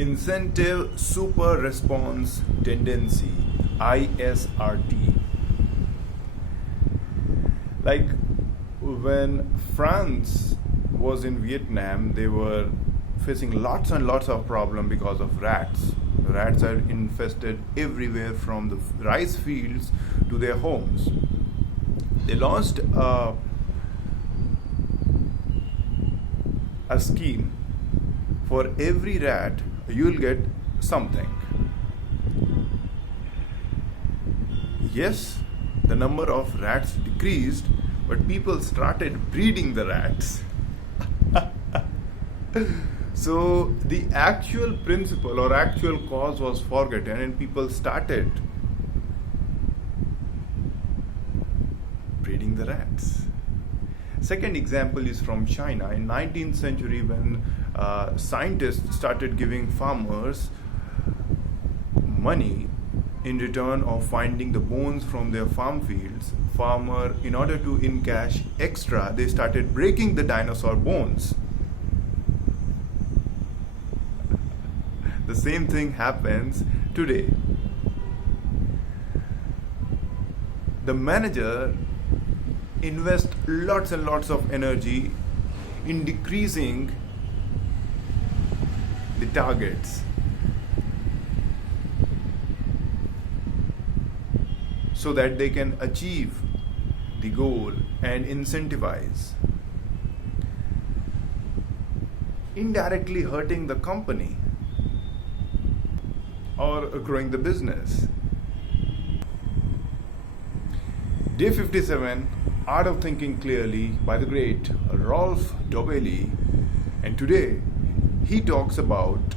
Incentive Super Response Tendency, ISRT. Like when France was in Vietnam, they were facing lots and lots of problems because of rats. Rats are infested everywhere from the rice fields to their homes. They launched a scheme: for every rat you will get something. Yes, the number of rats decreased, but people started breeding the rats. So the actual principle or actual cause was forgotten, and people started breeding the rats. Second example is from China. In 19th century, when scientists started giving farmers money in return of finding the bones from their farm fields, farmer, in order to encash extra, they started breaking the dinosaur bones. The same thing happens today. The manager invests lots and lots of energy in decreasing the targets so that they can achieve the goal and incentivize, indirectly hurting the company or growing the business. Day 57, Art of Thinking Clearly by the great Rolf Dobelli, and today he talks about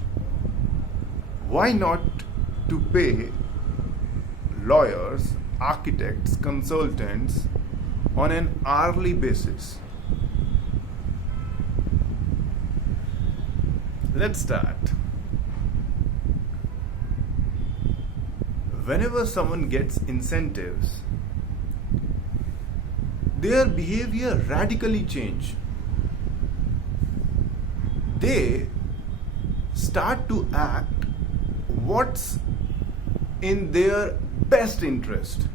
why not to pay lawyers, architects, consultants on an hourly basis. Let's start. Whenever someone gets incentives, their behavior radically change. They start to act what's in their best interest.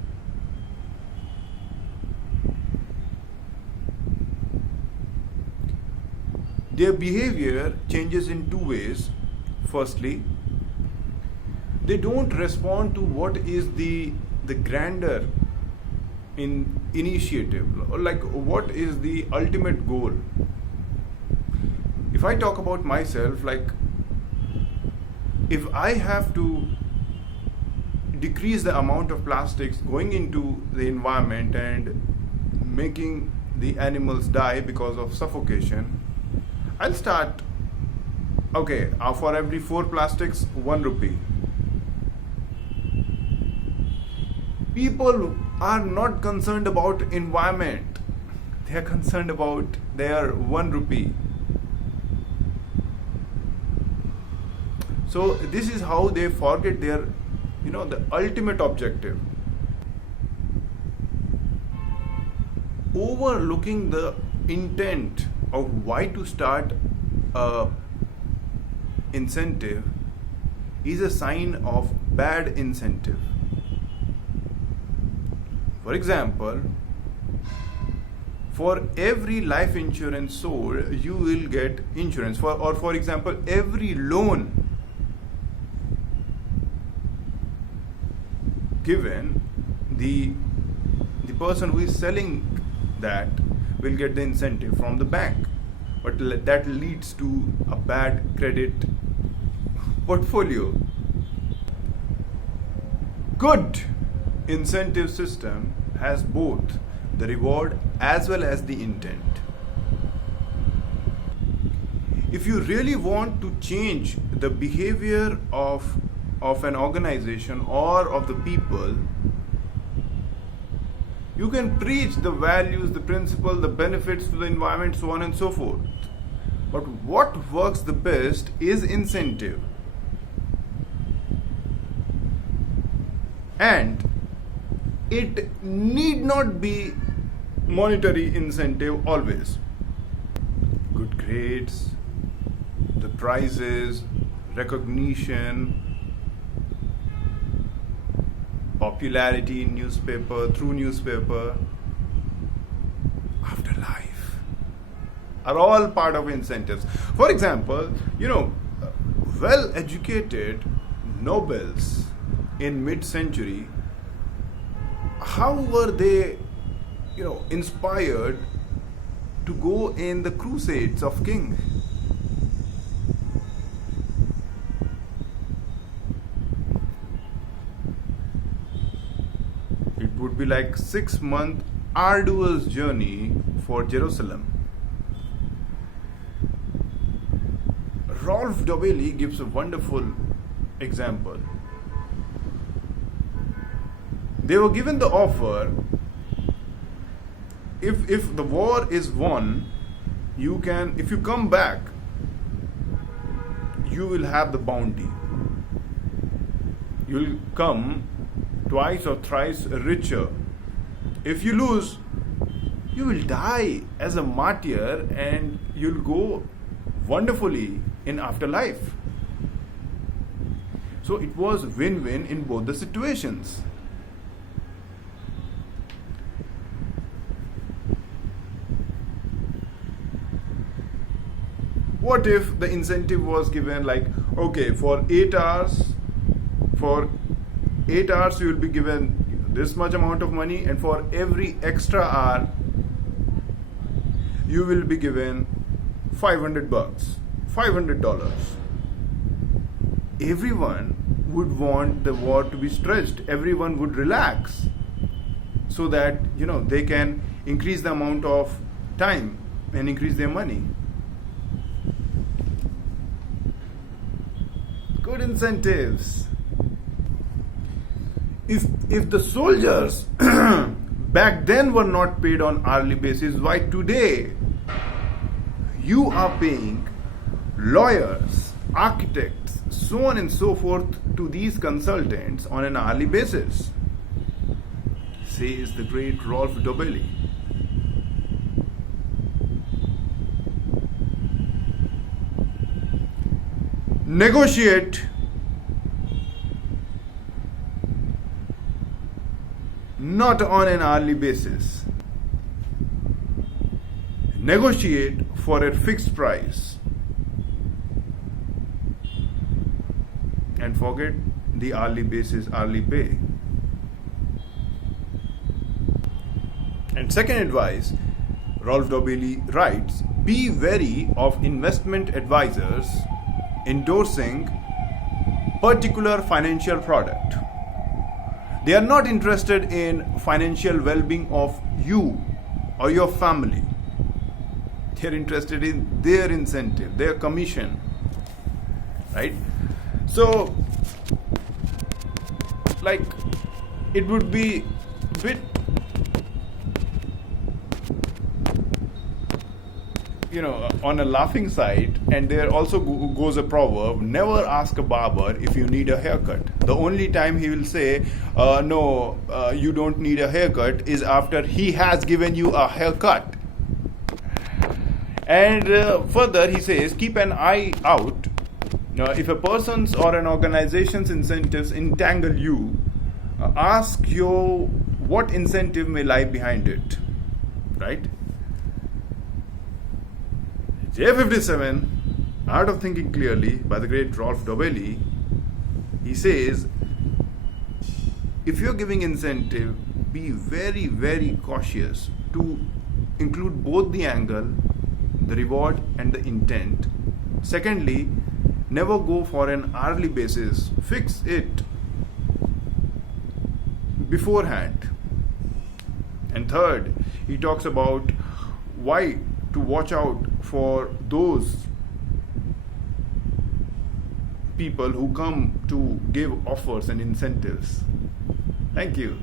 Their behavior changes in two ways. Firstly, they don't respond to what is the grander initiative, or like what is the ultimate goal. If I talk about myself, like if I have to decrease the amount of plastics going into the environment and making the animals die because of suffocation, I'll start, okay, for every 4 plastics, 1 rupee. People are not concerned about environment. They are concerned about their 1 rupee. So this is how they forget their, the ultimate objective. Overlooking the intent of why to start a incentive is a sign of bad incentive. For example, for every life insurance sold, you will get insurance. For example, every loan given, the person who is selling that will get the incentive from the bank. But that leads to a bad credit portfolio. Good incentive system has both the reward as well as the intent. If you really want to change the behavior of an organization or of the people, you can preach the values, the principle, the benefits to the environment, so on and so forth. But what works the best is incentive. And it need not be monetary incentive always. Good grades, the prizes, recognition, popularity in newspaper, through newspaper, afterlife, are all part of incentives. For example, well-educated nobles in mid-century, how were they, inspired to go in the crusades of king? It would be like 6-month arduous journey for Jerusalem. Rolf Dobelli gives a wonderful example. They were given the offer, if the war is won, if you come back, you will have the bounty. You will come twice or thrice richer. If you lose, you will die as a martyr and you'll go wonderfully in afterlife. So it was win-win in both the situations. What if the incentive was given like, okay, for 8 hours you will be given this much amount of money, and for every extra hour you will be given $500. Everyone would want the war to be stretched. Everyone would relax so that they can increase the amount of time and increase their money. Good incentives. If the soldiers back then were not paid on hourly basis, why today you are paying lawyers, architects, so on and so forth to these consultants on an hourly basis? Says the great Rolf Dobelli. Negotiate not on an hourly basis. Negotiate for a fixed price and forget the hourly basis, hourly pay. And second advice, Rolf Dobelli writes, be wary of investment advisors endorsing particular financial product. They are not interested in financial well-being of you or your family. They are interested in their incentive, their commission, right? So, like, it would be a bit, on a laughing side, and there also goes a proverb, never ask a barber if you need a haircut. The only time he will say, no, you don't need a haircut is after he has given you a haircut. And further he says, keep an eye out. If a person's or an organization's incentives entangle you, ask what incentive may lie behind it, right? J57, Art of Thinking Clearly by the great Rolf Dobelli, he says, if you're giving incentive, be very, very cautious to include both the angle, the reward and the intent. Secondly, never go for an hourly basis. Fix it beforehand. And third, he talks about why to watch out for those people who come to give offers and incentives. Thank you.